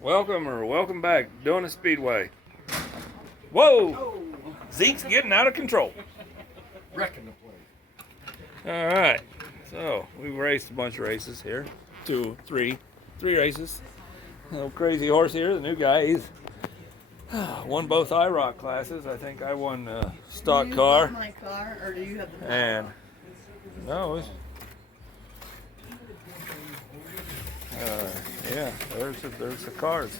Welcome back, Dona Speedway. Whoa! Zeke's getting out of control. Wrecking the place. All right, so we raced a bunch of races here. Three races. Little crazy horse here, the new guy. He's won both IROC classes. I think I won stock car. Do you have my car, or do you have the And no, it's, yeah, there's the cars.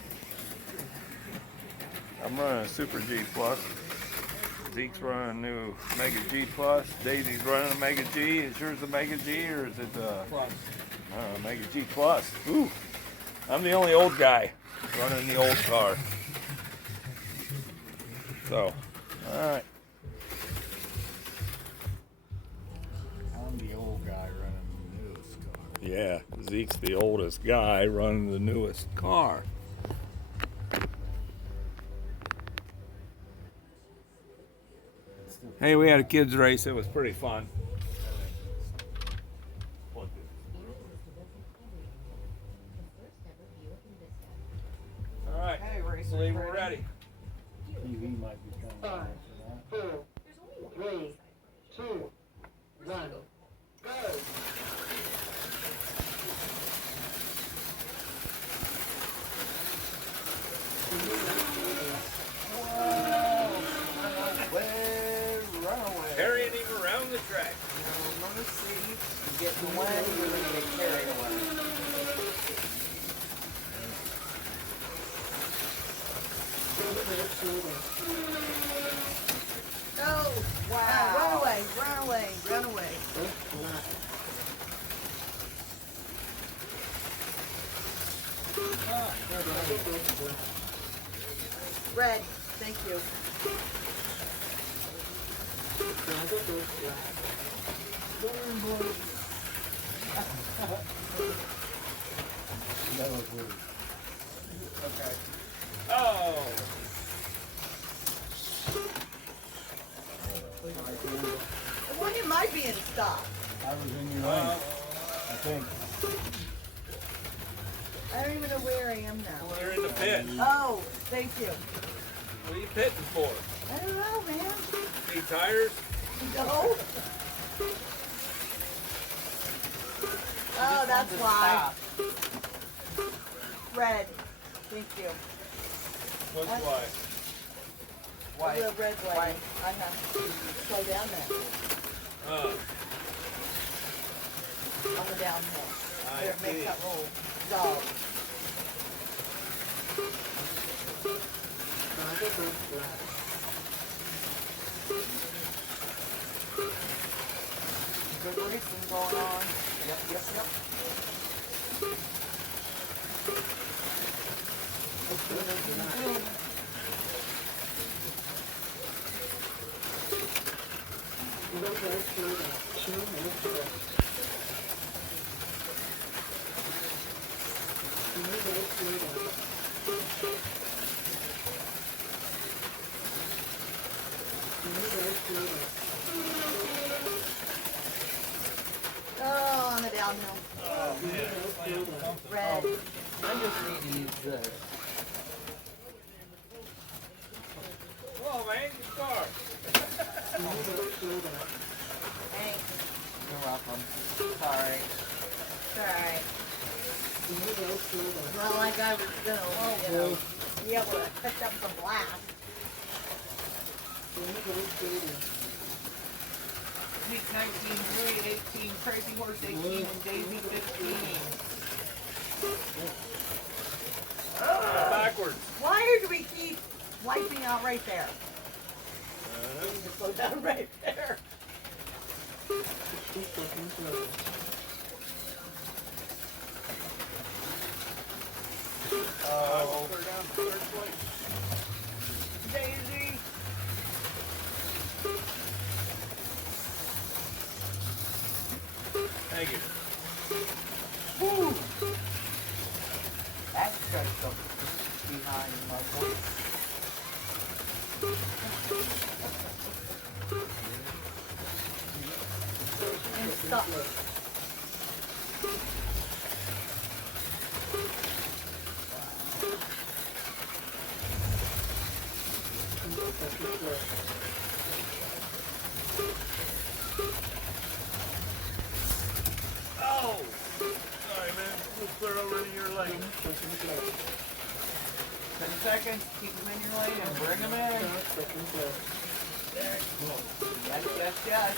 I'm running a Super G Plus. Zeke's running a new Mega G Plus. Daisy's running a Mega G. Is yours a Mega G or is it Plus. Mega G Plus? Ooh, I'm the only old guy running the old car. So, all right. I'm the old guy running the newest car. Yeah, Zeke's the oldest guy running the newest car. Hey, we had a kids race. It was pretty fun. All right, Hey, racer, believe we're ready. TV might be coming on for that. 4, 3, 2, 1, go! Carrying him around the track. No mercy. You get away, you're going to get carried away. Oh, wow. Run away, run away, run away. Red, thank you. That was weird. Okay. Oh. Well, you might be in stock. I was in your lane, I think. I don't even know where I am now. They're in the pit. Oh, thank you. What are you pitting for? I don't know, man. New tires? No. Oh, that's why. Red. Thank you. What's What? why? White. The red light. I have to slow down there on the downhill. I Where it makes see. that little dog. Good racing going on. Yep. Oh, on the downhill. Oh, man. Red. I just need to use this. Whoa, man, your car. Thanks. You're welcome. Sorry. Alright. Not like I was gonna, be able to catch up the blast. Nick 19, Julie 18, Crazy Horse 18, and Daisy 15. Backwards. Why do we keep wiping out right there? Just slow down right there. Clear down to third place. Daisy. Thank you. Woo! That's just some behind my voice. And stop. lane. 10 seconds, keep them in your lane and bring them in. Yes, yes, yes.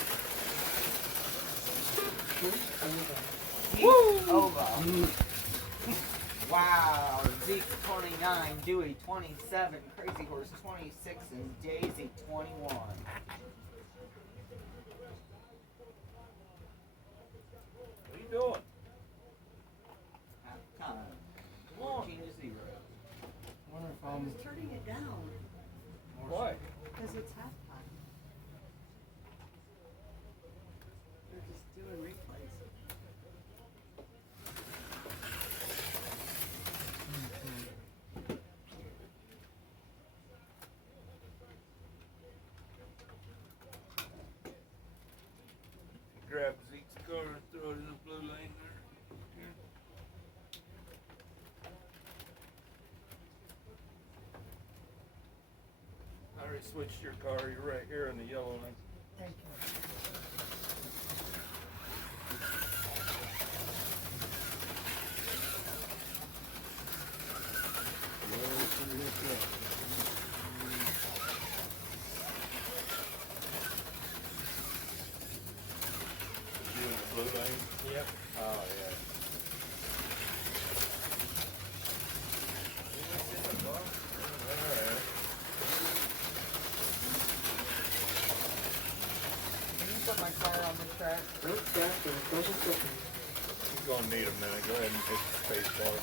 Woo! Over. Wow, Zeke 29, Dewey 27, Crazy Horse 26, and Daisy 21. What are you doing? Half time. Come on. 14 to 0. Wonder if I was turning it down Why? because it's halftime. They're just doing replays. Grab Zeke's car and throw it in the blue lane there. Here. I already switched your car. You're right here in the yellow lane. Thank you. You in the blue lane? Yep. Oh, yeah. Alright. Can you put my car on the track? You're gonna need a minute. Go ahead and hit the space bar.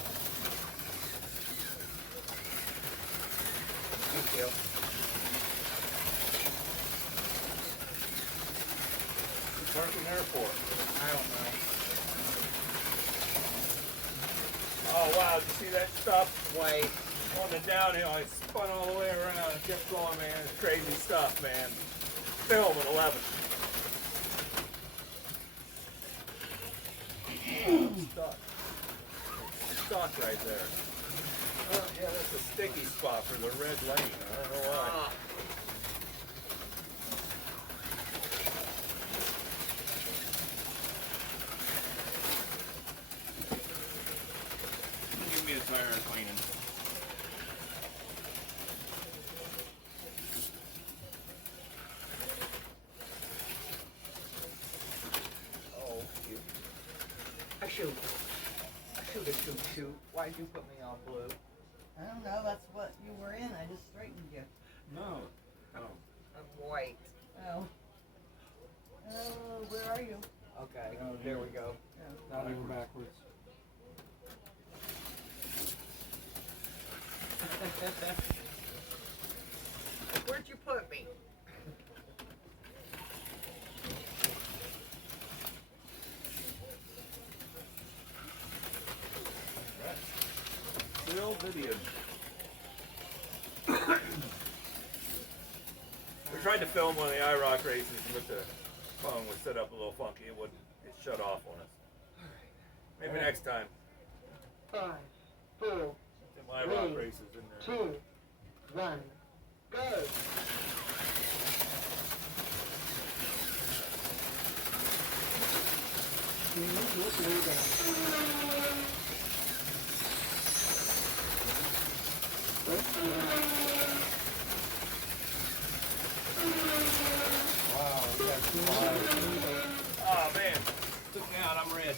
Thank you. Parking there for? I don't know. Oh wow, did you see that stuff Wait. on the downhill? I spun all the way around and kept going, man. It's crazy stuff, man. Film at 11. Stuck. Stuck right there. Oh, yeah, that's a sticky spot for the red lane. I don't know why. Give me a tire cleaning. Oh, cute. I shoot. Shoot. Why'd you put me on blue? I don't know. That's what you were in. I just straightened you. No. I'm white. Oh. Oh, where are you? Okay, there we go. Not even backwards. Where'd you put me? Real video. We tried to film one of the IROC races with the phone was set up a little funky. It shut off on us. Maybe next time. 5, 4, Some IROC races in there. 2, 1, go! Wow, we got 2 miles. Oh man, took me out. I'm red.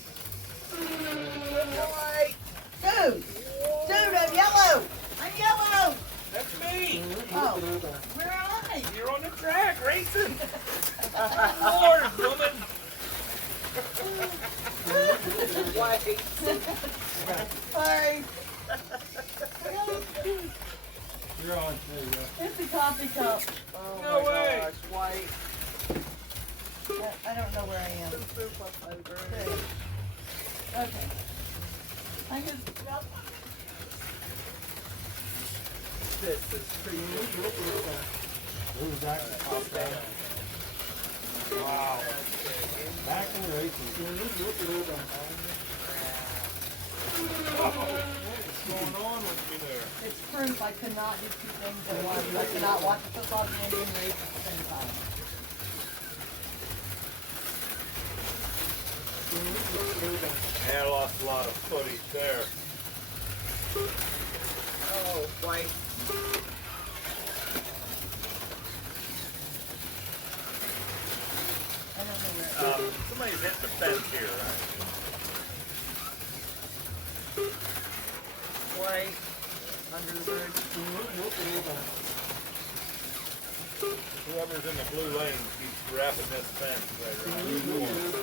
White. Dude! Dude, I'm yellow! I'm yellow! That's me. Oh, where am I? You're on the track racing. Lord, woman. White. Sorry. You're on. There you go. It's the coffee cup. Oh No my way. gosh, white. I don't know where I am. There. Okay. I just This is pretty Who's that? Top down. Wow. Back in the racing. What's going on with me there? it's proof I could not do two things at once. I cannot watch a football game and race at the same time. Man, I lost a lot of footage there. Dwight. I don't know where. Somebody's hitting the fence here, right? Dwight. Under the bridge. Whoever's in the blue lane keeps wrapping this fence right around the corner.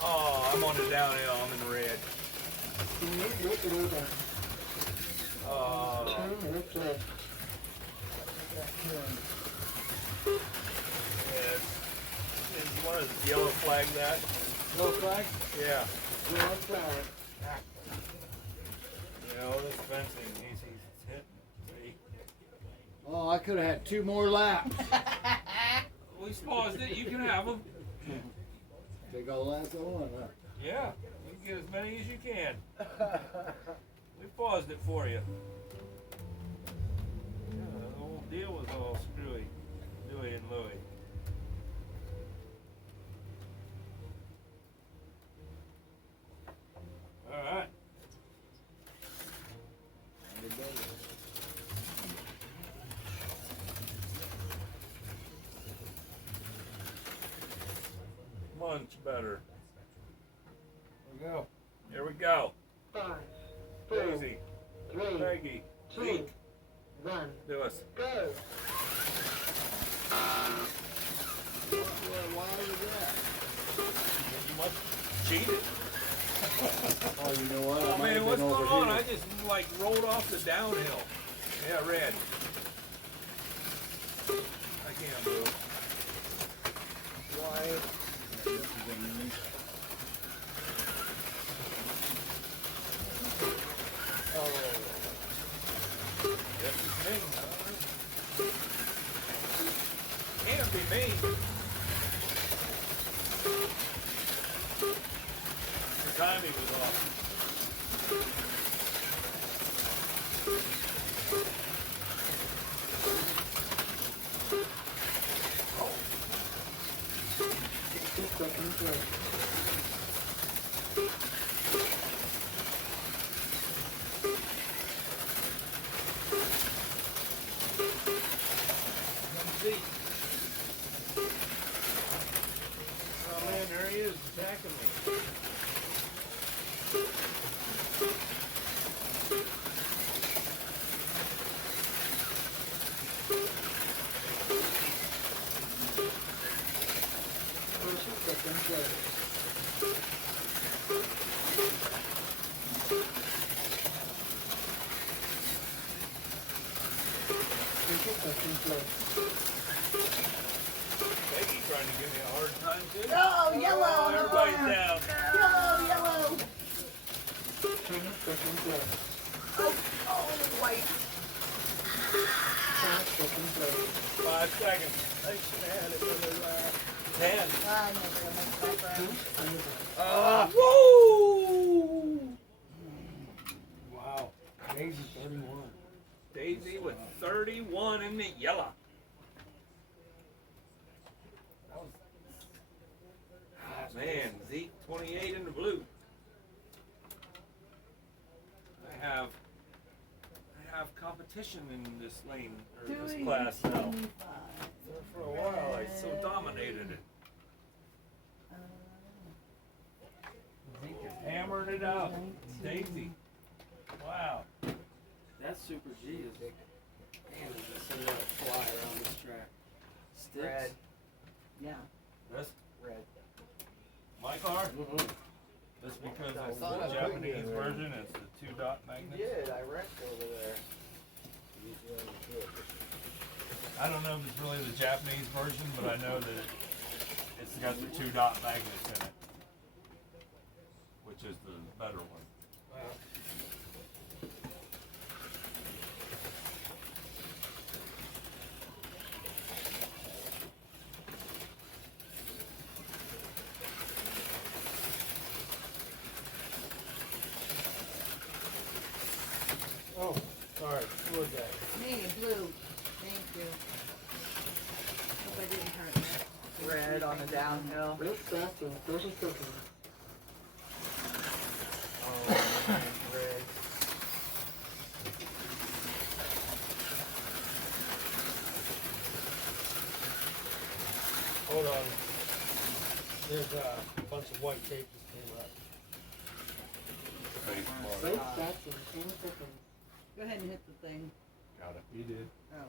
Oh, I'm on the downhill. I'm in the red. Oh, yes. You want to yellow flag that? Yellow flag? Yeah. Yellow flag. You know, this fencing, he's hitting. See? Oh, I could have had 2 more laps. We paused it. You can have them. Take all the last one, huh? Yeah, you can get as many as you can. We paused it for you. Yeah, the whole deal was all screwy. Dewey and Louie. All right. Much better. Here we go. Here we go. 5, 4, Daisy, 3, Peggy, 2, Zeke, 1, do us. go. Why was that? You must cheated. Oh, you know what? Oh might man, have what's been going over on? here. I just like rolled off the downhill. Yeah, red. I can't move. White. This is me. Can't be me. The timing was off. Oh man, there he is attacking me. Peggy trying to give me a hard time too. Oh, yellow Oh, on the everybody's corner. down. Yellow. Oh, white. 5 seconds. I should have had it for the 10. I never gonna make that friend. Woo! Wow. Daisy 31. Daisy with 31 in the yellow. Man, Zeke 28 in the blue. I have competition in this lane or this class now. For a while, I so dominated it. Zeke is hammering it out. Daisy, wow. That Super G is big. Man, there's just a little fly around this track. Sticks. Red. Yeah. This Red. my car. Mm-hmm. This because I it's thought the I put Japanese it in there. version. It's the 2-dot magnet. did. I wrecked over there. I don't know if it's really the Japanese version, but I know that it's got the 2-dot magnets in it, which is the better one. Oh, sorry. Who was that? Me, blue. Thank you. Hope I didn't hurt you. Red on the downhill. Race starts in 30 seconds. Oh, man, red. bunch of white tape just came up. Race starts in 10 seconds. Go ahead and hit the thing. Got it. He did. Oh.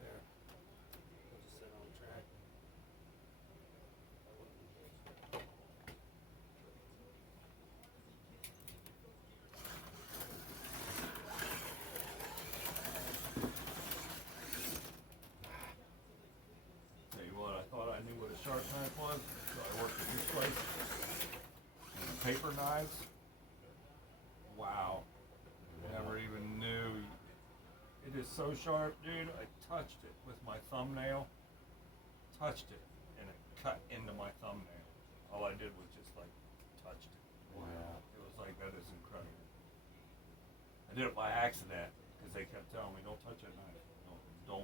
There. We'll just sit on the track. Tell you what, I thought I knew what a sharp knife was, so I worked at this place. And paper knives. Wow. Never even knew. It is so sharp, dude. I touched it with my thumbnail. Touched it, and it cut into my thumbnail. All I did was just like touched it. Wow. It was like, that is incredible. I did it by accident because they kept telling me, don't touch that knife. No,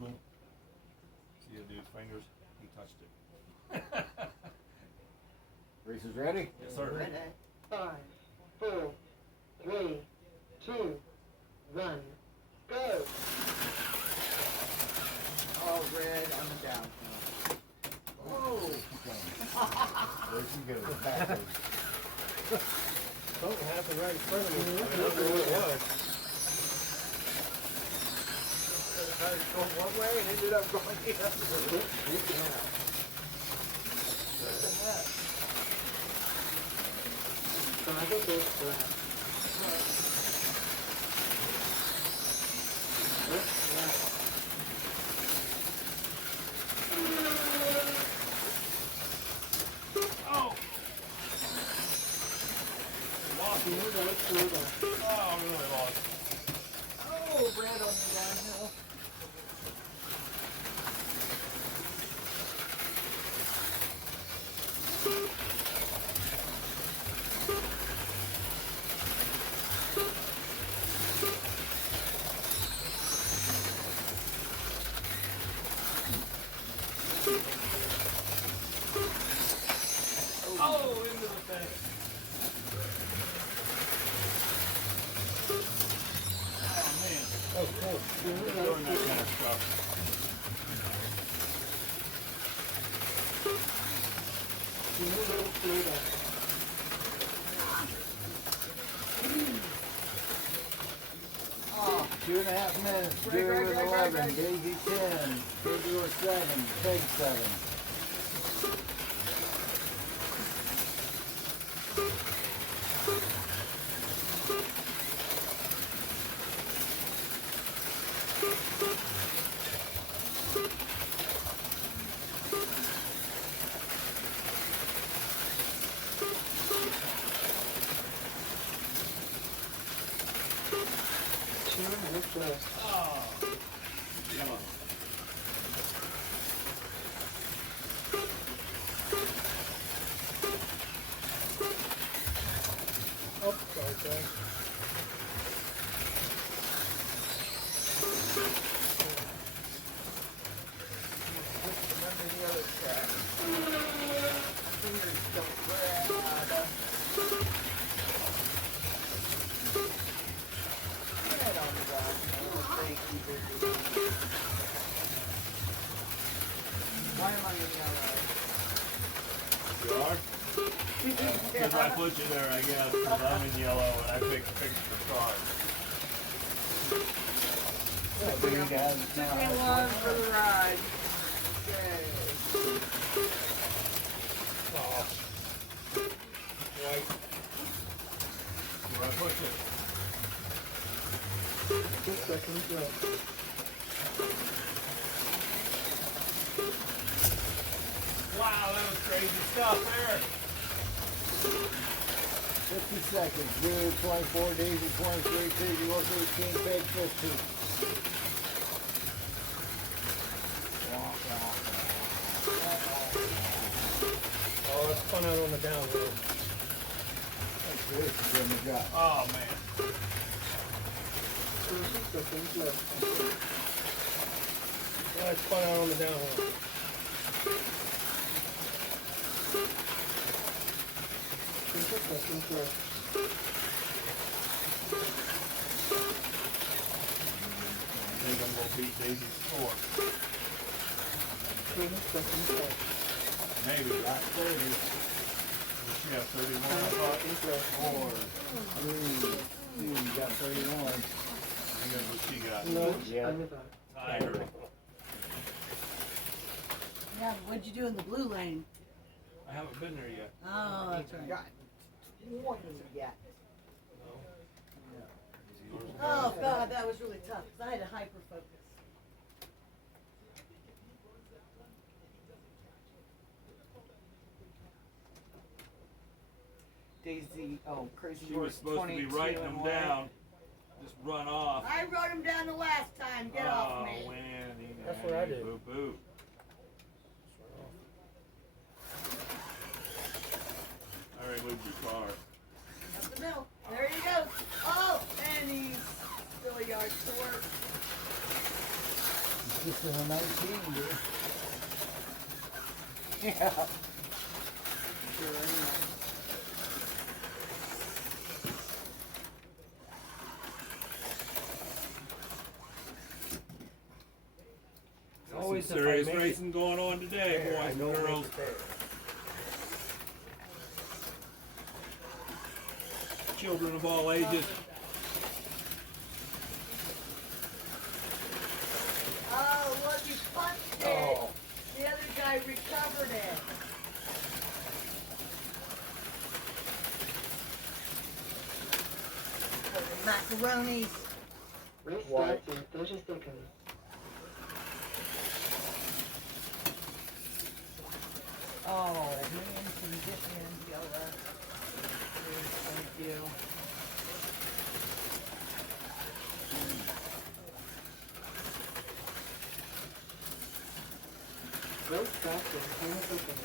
don't. See the dude's fingers? He touched it. Racers ready? Yes, sir. Ready? 5, 4, 3, 2, 1, go! All red on the downhill. Whoa! Where'd you go? Backwards. Something happened right in front of me. I don't know what it was. I was going one way and ended up going the other. Driver this left. Left, left. Oh! Lost it. Right through the Oh, I really lost it. Oh, red on the downhill. Oh, into the thing. Oh, man. Oh, cool. Doing that kind of stuff. right through the Oh, 2.5 minutes. Greg, Jerry Greg, with Greg, 11. Greg. Daisy 10. Figure 7. Peg 7. Oh. Yellow. Oh, sorry, sorry. remember the other track. Fingers don't grab. Red on the downhill. Thank you, baby. Why am I in yellow? You are? Because I put you there, I guess, because I'm in yellow and I picked pictures for cars. There you guys. Took me along for the ride. Yay. Oh. White. Where I put you. 2 seconds left. Wow, that was crazy stuff there. 50 seconds. Jerry 24. Daisy 23. Figure 13. Peg 15. Oh, it's fun out on the downhill. That's good. Good job. Oh, man. 30 seconds left. I spun out on the downhill. Second throw. I think I'm gonna beat Daisy's score. Second throw. Maybe not 30. Does she have 31? I thought. Second throw. 3, 2, you got 31. I think that's what she got. No, Yeah. I did that. Tiger. Yeah, what'd you do in the blue lane? I haven't been there yet. Oh, that's right. Got 20 yet. Oh God, that was really tough because I had to hyper focus. Daisy, Crazy She Horse was supposed to be 22 writing and them one. down. Just run off. I wrote him down the last time. Get off me. Wendy, That's what I did. Boo boo. I already moved your car. Up the middle. There he goes. Oh, and he's still a yard short. This is a 19, dude. Yeah. Sure enough. Always Some if I serious make it racing going on today, there, I boys and don't make girls. it there. Children of all ages. Oh, look, he punched it. Oh. The other guy recovered it. Macaroni. Race White. starts in 30 seconds. Oh, man, can you get me in yellow? Please, thank you. Race starts in 10 seconds.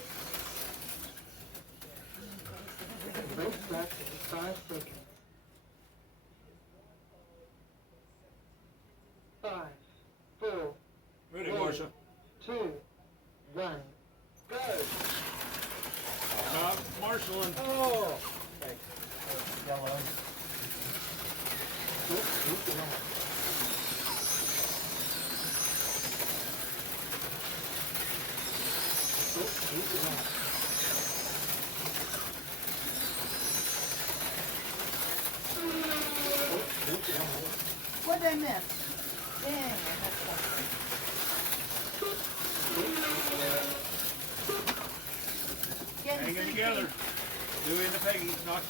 Race starts in 5 seconds. 5, 4, Ready, Marcia? 2, 1, go! Stop marshaling. Oh! Yellow. What'd I miss? Dang, I missed something. Getting Hanging sneaky. together. Dewey and the Peggy's not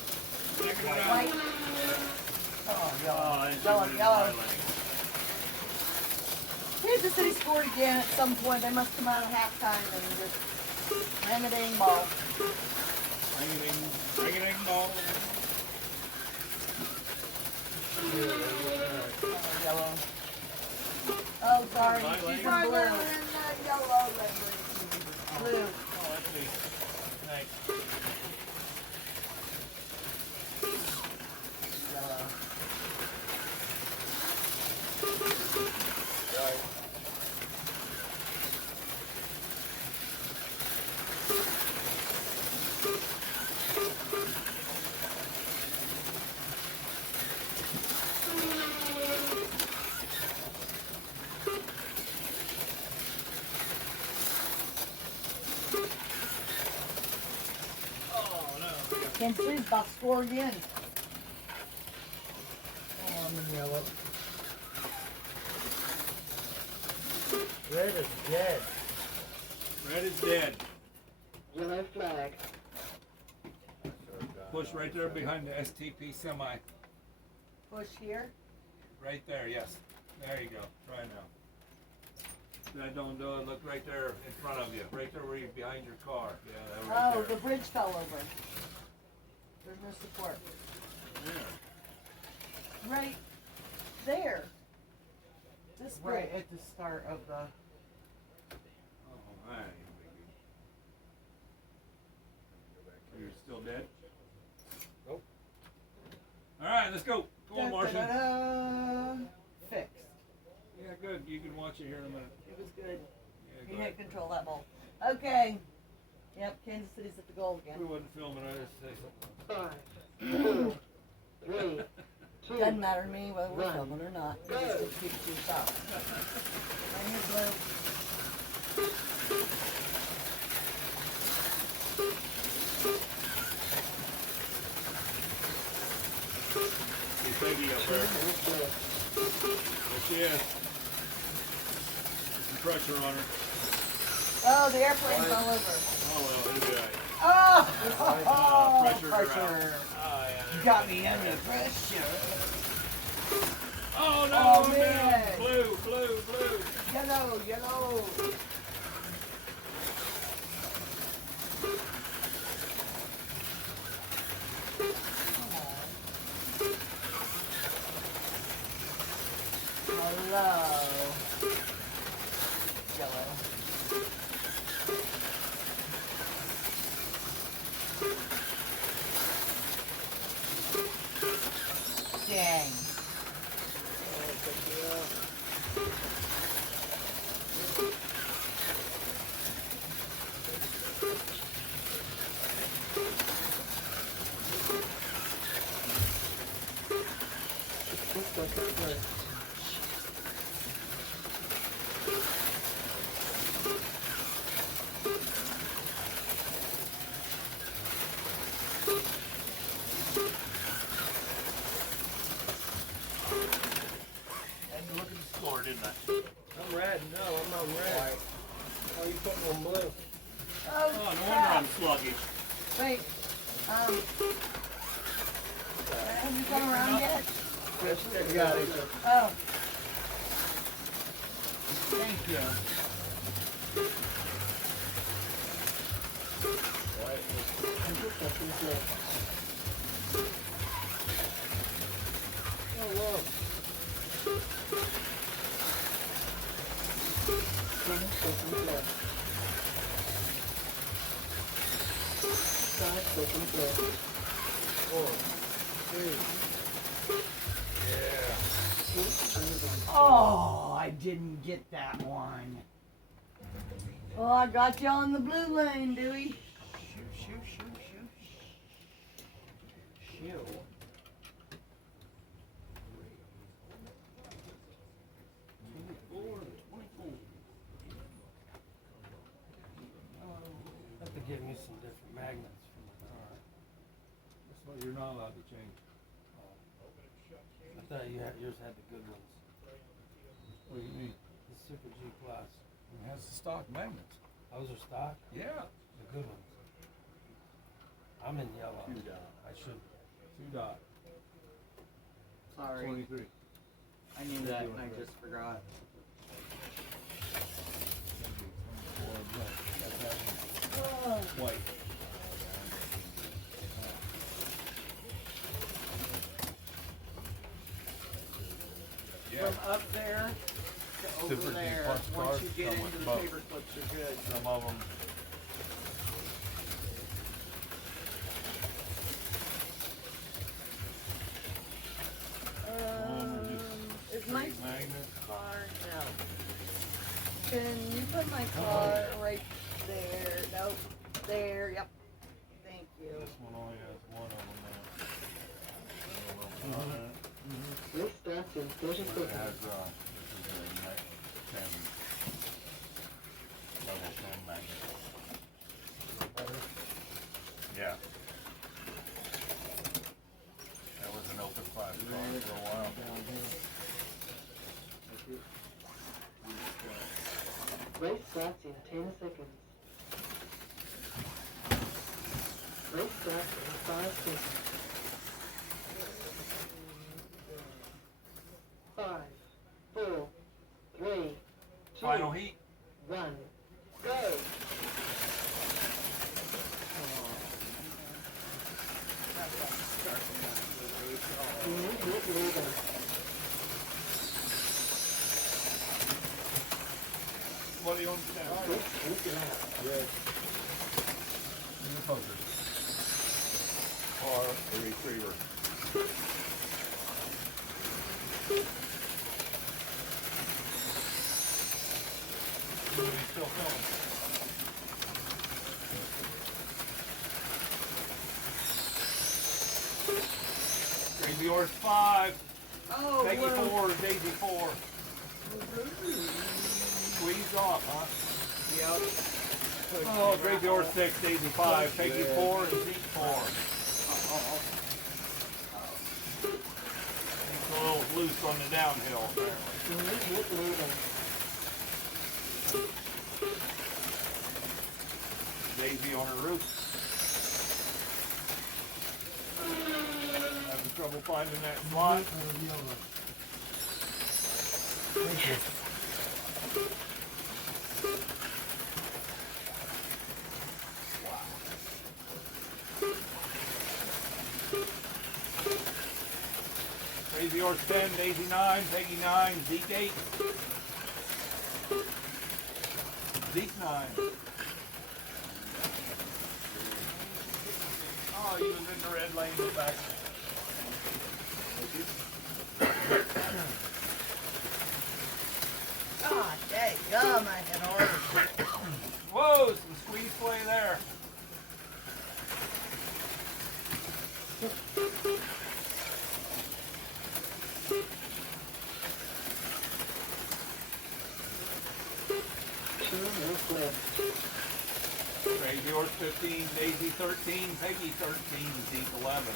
checking it out. White. Oh, Oh, yellow. I didn't Yellow, do it in yellow. my lane. Kansas City scored again at some point. They must come out at halftime and just ran the dang ball. Ring-a-ding ball. Yellow. Oh, sorry. My She's lane. in blue. Yellow, blue. Oh, that's me. Thanks. Yellow. Oh, no. Kansas City's about to score again. Oh, I'm in yellow. Red is dead. Red is dead. Yellow flag. Push right there behind the STP semi. Push here. Right there, yes. There you go. Try now. That don't do it. Look right there in front of you. Right there where you behind your car. Yeah, that right Oh, there. the bridge fell over. There's no support. Yeah. Right there. This Right bridge. at the start of the. Oh, man. You're still dead? Nope. All right, let's go. Come on, Martian. Da-da-da-da. Fixed. Yeah, good. You You can watch it here in a minute. It was good. Yeah, He go had ahead. control of that ball. Okay. Yep, Kansas City's at the goal again. We wasn't filming. I just say something. 5, 4, 3, 2, Doesn't matter to me whether we're Run. filming or not. Go. Just to keep it to yourself. Right here, Blue. See Peggy up there. There she is. Some pressure on her. Oh, the airplane's all over. Oh well, it'll be alright. Oh, Pressure's her out. pressure. Oh yeah. You got me under pressure. Oh no! Oh, I'm man. down. Blue, blue, blue. Yellow, yellow. Hello. Yellow. Dang. Had to look at the score, didn't I? I'm red. No, I'm not red. Oh, you putting on blue? Oh, Oh, no wonder crap. I'm sluggish. Wait. Have you come around yet? You got it. Oh. Thank you. Oh, look. Oh, I didn't get that one. Oh, I got you on the blue lane, Dewey. Shoo, shoo, shoo, shoo. Shoo. Have to give me some different magnets for my car. That's why you're not allowed to change. I thought yours had the good ones. What do you mean? The Super G Plus. It has the stock magnets. Those are stock? Yeah. The good ones. I'm in yellow. Two dot. I should. 2 Sorry. 23. I knew that and I just forgot. White. Yeah. From up there to over Super G there, Plus once cars you get come into with the both. paper clips are good. Some of them. Is my Magnets. car? No. Can you put my car right there? Nope. There. Yep. Thank you. This one only has one of them now. This starts in 30 It seconds. has, this is a 10, level 10 magnet. Yeah. That was an open class car for a while. Race starts in 10 seconds. Race starts in 5 seconds. 5, 4, 3, 2, Final heat. 1, go! Immediate leader. What do you understand? This is lap. Your poker. Or a retriever. Crazy Horse 5. Oh, Peggy whoa. 4, Daisy 4. Squeeze off, huh? Yep. Oh, Crazy Horse 6, Daisy 5, Peggy 4, and Zeke 4. It's a little loose on the downhill, apparently. Daisy on her roof. Having trouble finding that slot. Crazy Horse 10, Daisy 9, Peggy 9, Zeke 8. Zeke 9. Oh, he was in the red lane in the back. God dang gum, I hit hard. Whoa, some squeeze play there. Crazy Horse 15, Daisy 13, Peggy 13, Zeke 11.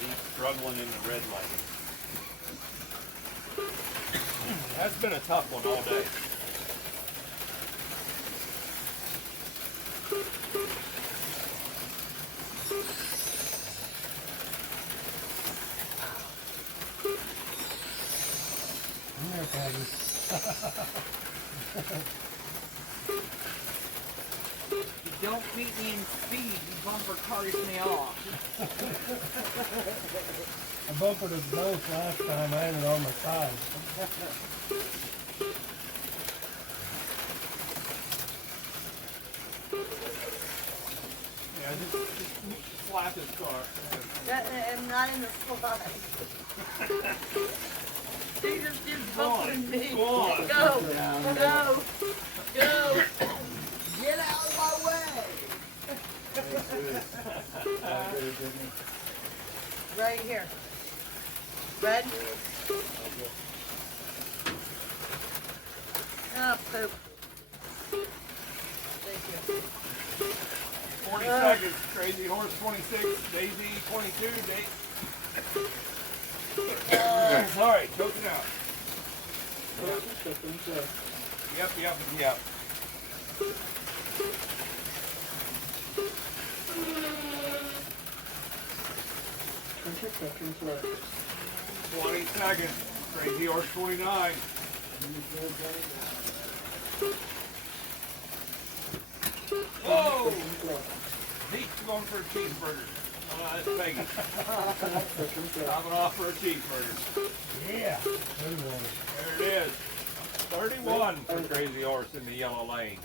Zeke's struggling in the red lane. That's been a tough one all day. You don't beat me in speed, you bumper cars me off. I bumpered us both last time. I had it on my side. Yeah, just slap his car. I'm not in the slide. They just did Go on, bumping me. go on. Go, go, go. Get out of my way. Right here. Red? Oh, poop. Thank you. 40 seconds. Crazy Horse 26, Daisy 22, sorry, choking out. Yep. 20 seconds. Crazy Horse 29. Whoa! Zeke's going for a cheeseburger. That's Peggy. Stopping off for a cheeseburger. Yeah. Good one. There it is. 31 for Crazy Horse in the yellow lane.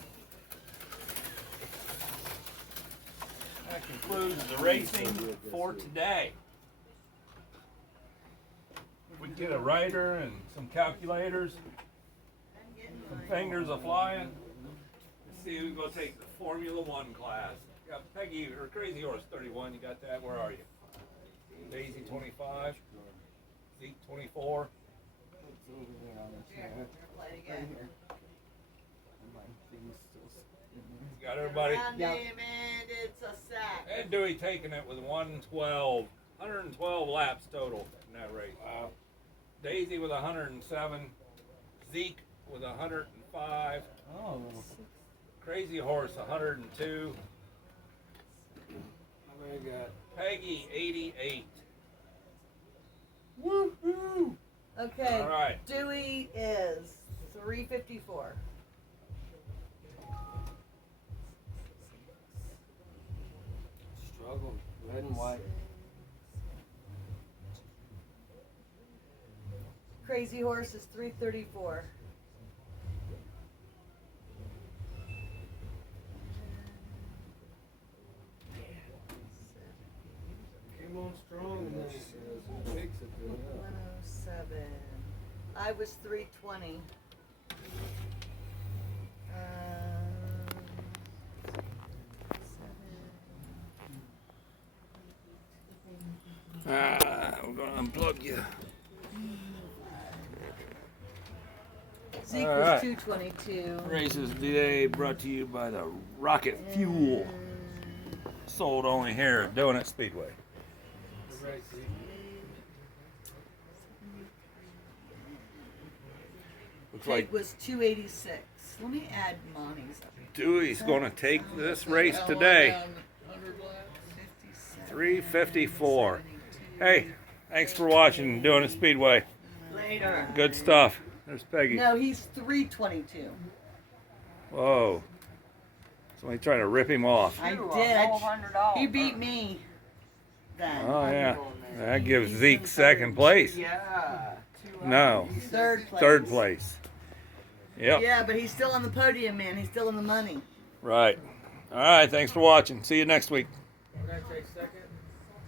That concludes the racing for today. We get a writer and some calculators, some fingers a flying. Let's see who's gonna take the Formula One class. Got Peggy or Crazy Horse 31. You got that? Where are you? Daisy 25. Zeke 24. Play again. Got everybody. Round name and it's a sack. And Dewey taking it with 112 laps total in that race. Wow. Daisy with 107. Zeke with 105. Oh. Crazy Horse 102. How many got? Peggy 88. Woohoo! Okay. All right. Dewey is 354. Struggling. Red and white. Crazy Horse is 334. Came on strong and then it takes it. 107. I was 320. unplug you. Zeke All was right. 222. Races today brought to you by the Rocket Fuel. Sold only here at Donut Speedway. The race is Looks Pig like was 286. Let me add Monty's up. Dewey's going to take this race How long today. down? 100 laps? 57. 3:54. Hey, thanks for watching Donut Speedway. Later. Good stuff. There's Peggy. No, he's 322. Whoa. Somebody trying to rip him off. I Ooh, did. a whole $100. He beat me. Then. Oh, yeah. That gives Zeke second place. Yeah. No, Third place. third place. Yep. Yeah, but he's still on the podium, man. He's still in the money. Right. All right. Thanks for watching. See you next week. We're gonna take second.